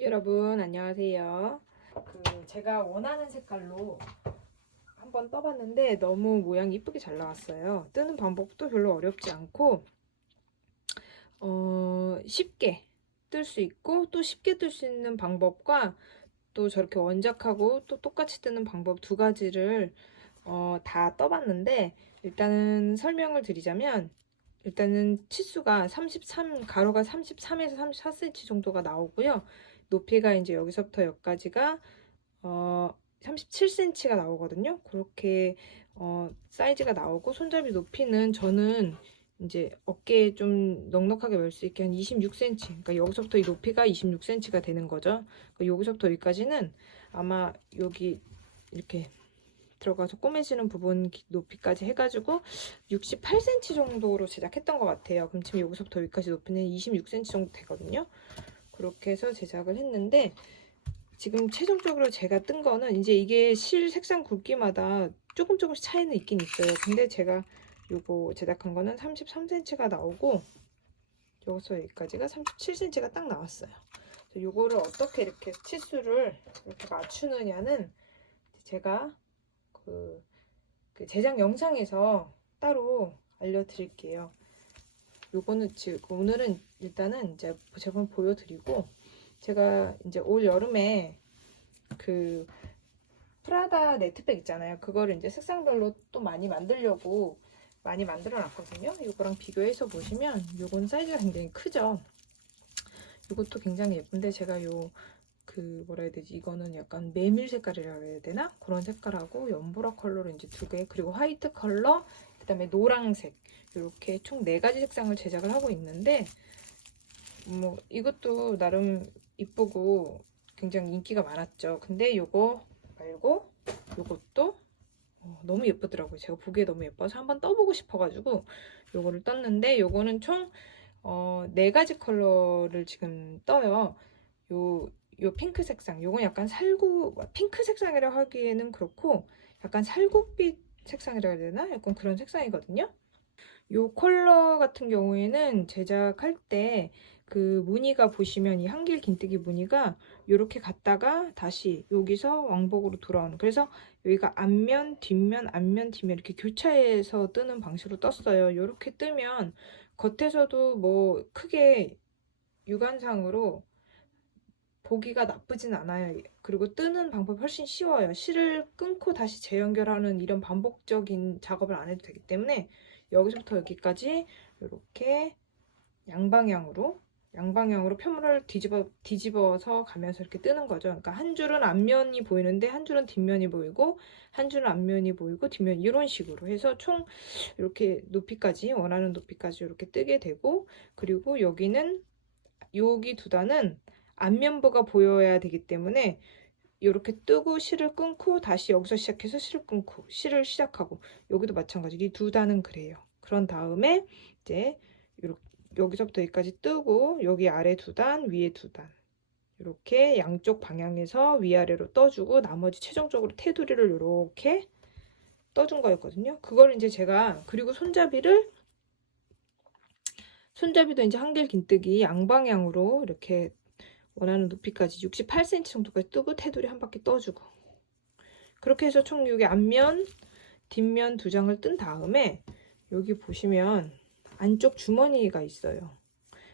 여러분 안녕하세요. 그 제가 원하는 색깔로 한번 떠봤는데 너무 모양이 이쁘게 잘 나왔어요. 뜨는 방법도 별로 어렵지 않고 어, 쉽게 뜰 수 있고 또 쉽게 뜰 수 있는 방법과 또 저렇게 원작하고 또 똑같이 뜨는 방법 두 가지를 어, 다 떠봤는데 일단은 설명을 드리자면 일단은 치수가 33 가로가 33에서 34cm 정도가 나오고요. 높이가 이제 여기서부터 여기까지가 어 37cm가 나오거든요. 그렇게 어 사이즈가 나오고 손잡이 높이는 저는 이제 어깨에 좀 넉넉하게 멜 수 있게 한 26cm. 그러니까 여기서부터 이 높이가 26cm가 되는 거죠. 그러니까 여기서부터 여기까지는 아마 여기 이렇게 들어가서 꼬매지는 부분 기- 높이까지 해가지고 68cm 정도로 제작했던 것 같아요. 그럼 지금 여기서부터 여기까지 높이는 26cm 정도 되거든요. 그렇게 해서 제작을 했는데 지금 최종적으로 제가 뜬 거는 이제 이게 실 색상 굵기마다 조금 조금씩 차이는 있긴 있어요. 근데 제가 요거 제작한 거는 33cm가 나오고 여기서 여기까지가 37cm가 딱 나왔어요. 요거를 어떻게 이렇게 치수를 이렇게 맞추느냐는 제가 그, 그 제작 영상에서 따로 알려드릴게요. 요거는 지금 오늘은 일단은 이제 제품 보여드리고 제가 이제 올 여름에 그 프라다 네트백 있잖아요. 그거를 이제 색상별로 또 많이 만들려고 많이 만들어 놨거든요. 이거랑 비교해서 보시면 요건 사이즈가 굉장히 크죠. 이것도 굉장히 예쁜데 제가 요 그 뭐라 해야 되지 이거는 약간 메밀 색깔이라 해야 되나 그런 색깔하고 연보라 컬러로 이제 두 개 그리고 화이트 컬러 그 다음에 노랑색 이렇게 총 네 가지 색상을 제작을 하고 있는데 뭐 이것도 나름 이쁘고 굉장히 인기가 많았죠. 근데 요거 말고 요것도 어, 너무 예쁘더라고요. 제가 보기에 너무 예뻐서 한번 떠보고 싶어가지고 요거를 떴는데 요거는 총 어, 네 가지 컬러를 지금 떠요. 요, 요 핑크 색상. 요건 약간 살구, 핑크 색상이라 하기에는 그렇고 약간 살구빛 색상이라 해야 되나? 약간 그런 색상이거든요. 요 컬러 같은 경우에는 제작할 때 그 무늬가 보시면 이 한길 긴뜨기 무늬가 이렇게 갔다가 다시 여기서 왕복으로 돌아오는 그래서 여기가 앞면 뒷면 앞면 뒷면 이렇게 교차해서 뜨는 방식으로 떴어요 이렇게 뜨면 겉에서도 뭐 크게 육안상으로 보기가 나쁘진 않아요 그리고 뜨는 방법이 훨씬 쉬워요 실을 끊고 다시 재연결하는 이런 반복적인 작업을 안 해도 되기 때문에 여기서부터 여기까지 이렇게 양방향으로 양방향으로 표물을 뒤집어 뒤집어서 가면서 이렇게 뜨는 거죠. 그러니까 한 줄은 앞면이 보이는데 한 줄은 뒷면이 보이고 한 줄은 앞면이 보이고 뒷면 이런 식으로 해서 총 이렇게 높이까지 원하는 높이까지 이렇게 뜨게 되고 그리고 여기는 여기 두 단은 앞면부가 보여야 되기 때문에 이렇게 뜨고 실을 끊고 다시 여기서 시작해서 실을 끊고 실을 시작하고 여기도 마찬가지 이두 단은 그래요. 그런 다음에 이제 이렇게 여기서부터 여기까지 뜨고 여기 아래 두 단, 위에 두 단. 이렇게 양쪽 방향에서 위아래로 떠주고 나머지 최종적으로 테두리를 이렇게 떠준 거였거든요. 그걸 이제 제가 그리고 손잡이를 손잡이도 이제 한길 긴뜨기 양방향으로 이렇게 원하는 높이까지 68cm 정도까지 뜨고 테두리 한 바퀴 떠주고 그렇게 해서 총 여기 앞면, 뒷면 두 장을 뜬 다음에 여기 보시면 안쪽 주머니가 있어요.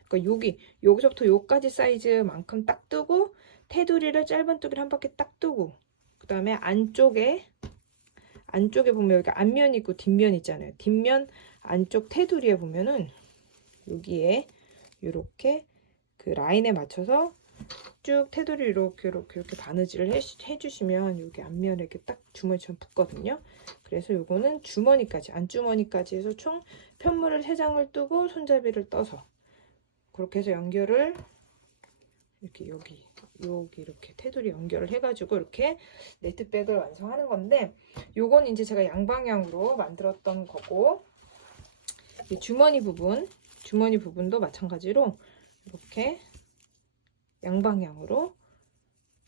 그러니까 여기 여기서부터 여기까지 사이즈만큼 딱 뜨고 테두리를 짧은 뜨기를 한 바퀴 딱 뜨고 그 다음에 안쪽에 안쪽에 보면 여기 앞면 있고 뒷면 있잖아요. 뒷면 안쪽 테두리에 보면은 여기에 이렇게 그 라인에 맞춰서 쭉 테두리 이렇게 이렇게 이렇게 바느질을 해, 해주시면 여기 앞면에 이렇게 딱 주머니처럼 붙거든요. 그래서 요거는 주머니까지 안주머니까지 해서 총 편물을 3장을 뜨고 손잡이를 떠서 그렇게 해서 연결을 이렇게 여기 여기 이렇게 테두리 연결을 해가지고 이렇게 네트백을 완성하는 건데 요건 이제 제가 양방향으로 만들었던 거고 이 주머니 부분 주머니 부분도 마찬가지로 이렇게 양방향으로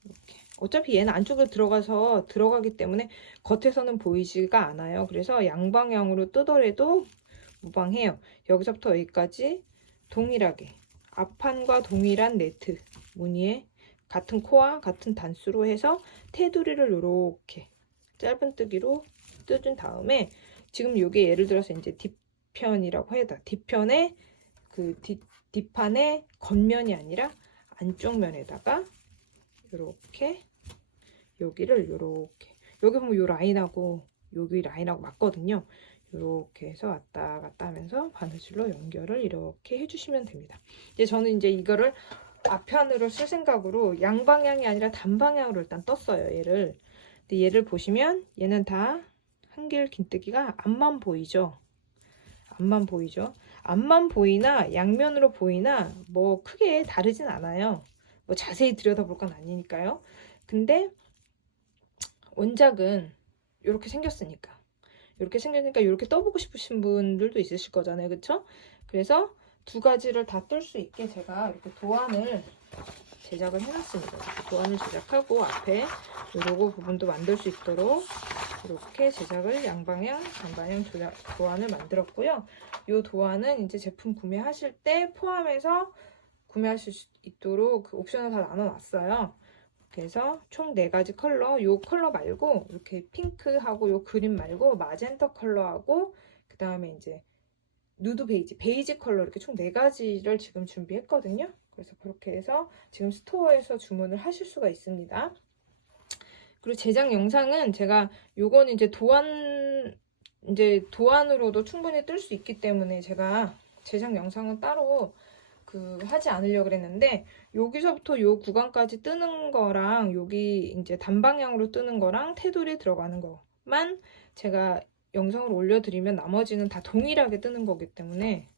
이렇게 어차피 얘는 안쪽으로 들어가서 들어가기 때문에 겉에서는 보이지가 않아요. 그래서 양방향으로 뜨더라도 무방해요. 여기서부터 여기까지 동일하게 앞판과 동일한 네트 무늬에 같은 코와 같은 단수로 해서 테두리를 이렇게 짧은뜨기로 뜯은 다음에 지금 이게 예를 들어서 이제 뒷편이라고 해다 뒷편에 그 뒷, 뒷판의 겉면이 아니라 안쪽 면에다가 이렇게 여기를 이렇게 여기 보면 요 라인하고 여기 라인하고 맞거든요. 이렇게 해서 왔다 갔다 하면서 바느질로 연결을 이렇게 해주시면 됩니다. 이제 저는 이제 이거를 앞편으로 쓸 생각으로 양방향이 아니라 단방향으로 일단 떴어요. 얘를. 근데 얘를 보시면 얘는 다 한길 긴뜨기가 앞만 보이죠. 앞만 보이죠. 앞만 보이나 양면으로 보이나 뭐 크게 다르진 않아요. 뭐 자세히 들여다볼 건 아니니까요. 근데 원작은 이렇게 생겼으니까 이렇게 생겼으니까 이렇게 떠보고 싶으신 분들도 있으실 거잖아요. 그쵸? 그래서 두 가지를 다 뜰 수 있게 제가 이렇게 도안을 제작을 해놨습니다. 도안을 제작하고 앞에 이 로고 부분도 만들 수 있도록 이렇게 제작을 양방향, 조작, 도안을 만들었고요. 이 도안은 이제 제품 구매하실 때 포함해서 구매하실 수 있도록 그 옵션을 다 나눠놨어요. 그래서 총네 가지 컬러, 요 컬러 말고 이렇게 핑크하고 요 그린 말고 마젠터 컬러하고 그 다음에 이제 누드 베이지, 베이지 컬러 이렇게 총네 가지를 지금 준비했거든요. 그래서 그렇게 해서 지금 스토어에서 주문을 하실 수가 있습니다. 그리고 제작 영상은 제가 요거는 이제 도안 이제 도안으로도 충분히 뜰 수 있기 때문에 제가 제작 영상은 따로 그 하지 않으려고 그랬는데 여기서부터 요 구간까지 뜨는 거랑 여기 이제 단방향으로 뜨는 거랑 테두리 들어가는 것만 제가 영상을 올려드리면 나머지는 다 동일하게 뜨는 거기 때문에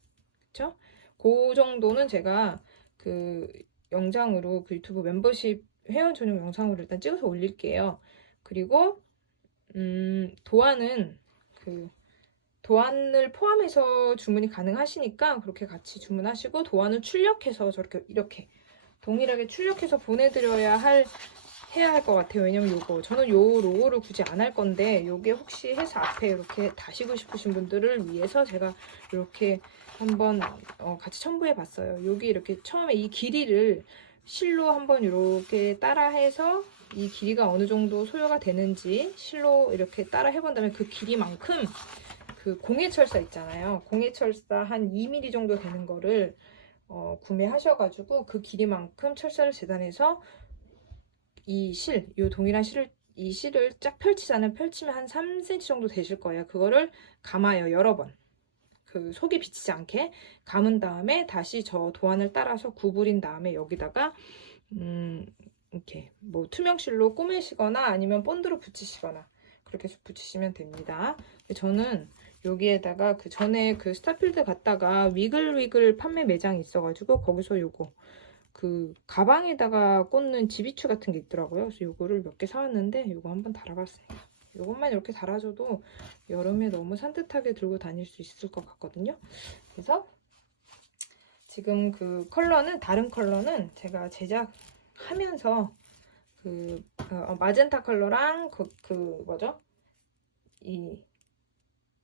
그쵸? 그 정도는 제가 그 영상으로 그 유튜브 멤버십 회원 전용 영상으로 일단 찍어서 올릴게요. 그리고 음, 도안은 그 도안을 포함해서 주문이 가능하시니까 그렇게 같이 주문하시고 도안을 출력해서 저렇게 이렇게 동일하게 출력해서 보내드려야 할 해야 할 것 같아요. 왜냐면 요거 저는 요 로고를 굳이 안 할 건데 요게 혹시 해서 앞에 이렇게 다시고 싶으신 분들을 위해서 제가 이렇게 한번 어, 같이 첨부해 봤어요. 여기 이렇게 처음에 이 길이를 실로 한번 이렇게 따라해서 이 길이가 어느 정도 소요가 되는지 실로 이렇게 따라 해본 다음에 그 길이만큼 그 공예철사 있잖아요. 공예철사 한 2mm 정도 되는 거를 어, 구매하셔가지고 그 길이만큼 철사를 재단해서 이 실, 이 동일한 실을 이 실을 쫙 펼치잖아요. 펼치면 한 3cm 정도 되실 거예요. 그거를 감아요. 여러 번. 그 속이 비치지 않게 감은 다음에 다시 저 도안을 따라서 구부린 다음에 여기다가 음 이렇게 뭐 투명실로 꾸미시거나 아니면 본드로 붙이시거나 그렇게 해서 붙이시면 됩니다. 저는 여기에다가 그 전에 그 스타필드 갔다가 위글위글 판매 매장이 있어가지고 거기서 요거 그 가방에다가 꽂는 지비추 같은 게 있더라고요. 그래서 요거를 몇 개 사왔는데 요거 한번 달아봤습니다. 요것만 이렇게 달아줘도 여름에 너무 산뜻하게 들고 다닐 수 있을 것 같거든요. 그래서 지금 그 컬러는 다른 컬러는 제가 제작하면서 그 어, 마젠타 컬러랑 그, 그 뭐죠? 이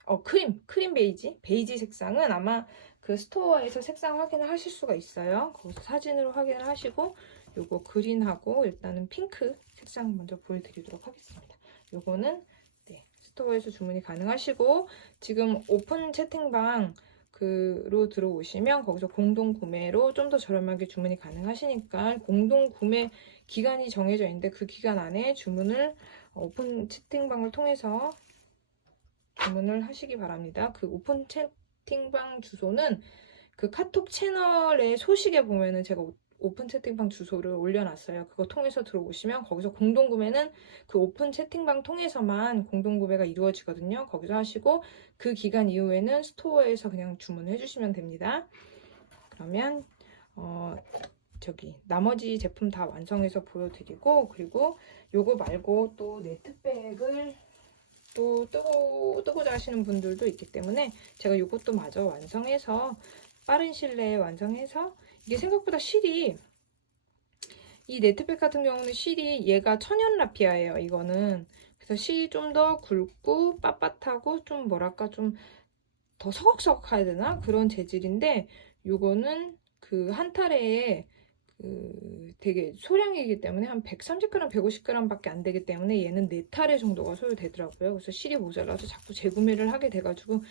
어, 크림, 크림 베이지, 베이지 색상은 아마 그 스토어에서 색상 확인을 하실 수가 있어요. 거기서 사진으로 확인을 하시고 요거 그린하고 일단은 핑크 색상 먼저 보여드리도록 하겠습니다. 요거는 네, 스토어에서 주문이 가능하시고 지금 오픈 채팅방 그로 들어오시면 거기서 공동 구매로 좀 더 저렴하게 주문이 가능하시니까 공동 구매 기간이 정해져 있는데 그 기간 안에 주문을 오픈 채팅방을 통해서 주문을 하시기 바랍니다. 그 오픈 채팅방 주소는 그 카톡 채널의 소식에 보면은 제가 오픈 채팅방 주소를 올려놨어요. 그거 통해서 들어오시면 거기서 공동구매는 그 오픈 채팅방 통해서만 공동구매가 이루어지거든요. 거기서 하시고 그 기간 이후에는 스토어에서 그냥 주문해 주시면 됩니다. 그러면 어 저기 나머지 제품 다 완성해서 보여드리고 그리고 요거 말고 또 네트백을 또 뜨고 뜨고자 하시는 분들도 있기 때문에 제가 요것도 마저 완성해서 빠른 시일 내에 완성해서 이게 생각보다 실이 이 네트백 같은 경우는 실이 얘가 천연 라피아예요. 이거는 그래서 실이 좀 더 굵고 빳빳하고 좀 뭐랄까 좀 더 서걱서걱해야 되나 그런 재질인데 요거는 그 한 타래에 그 되게 소량이기 때문에 한 130g, 150g밖에 안 되기 때문에 얘는 네 타래 정도가 소요되더라고요. 그래서 실이 모자라서 자꾸 재구매를 하게 돼가지고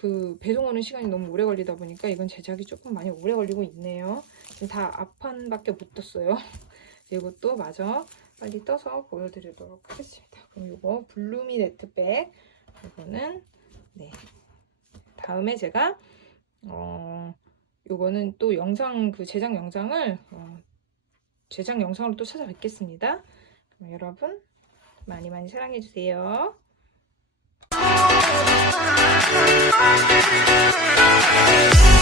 그 배송 오는 시간이 너무 오래 걸리다 보니까 이건 제작이 조금 많이 오래 걸리고 있네요. 지금 다 앞판밖에 못 떴어요. 이것도 마저 빨리 떠서 보여드리도록 하겠습니다. 그럼 이거 블루미 네트백 이거는 네 다음에 제가 어 요거는 또 영상 그 제작 영상을 어, 제작 영상으로 또 찾아뵙겠습니다. 그럼 여러분 많이 많이 사랑해 주세요. Thank you.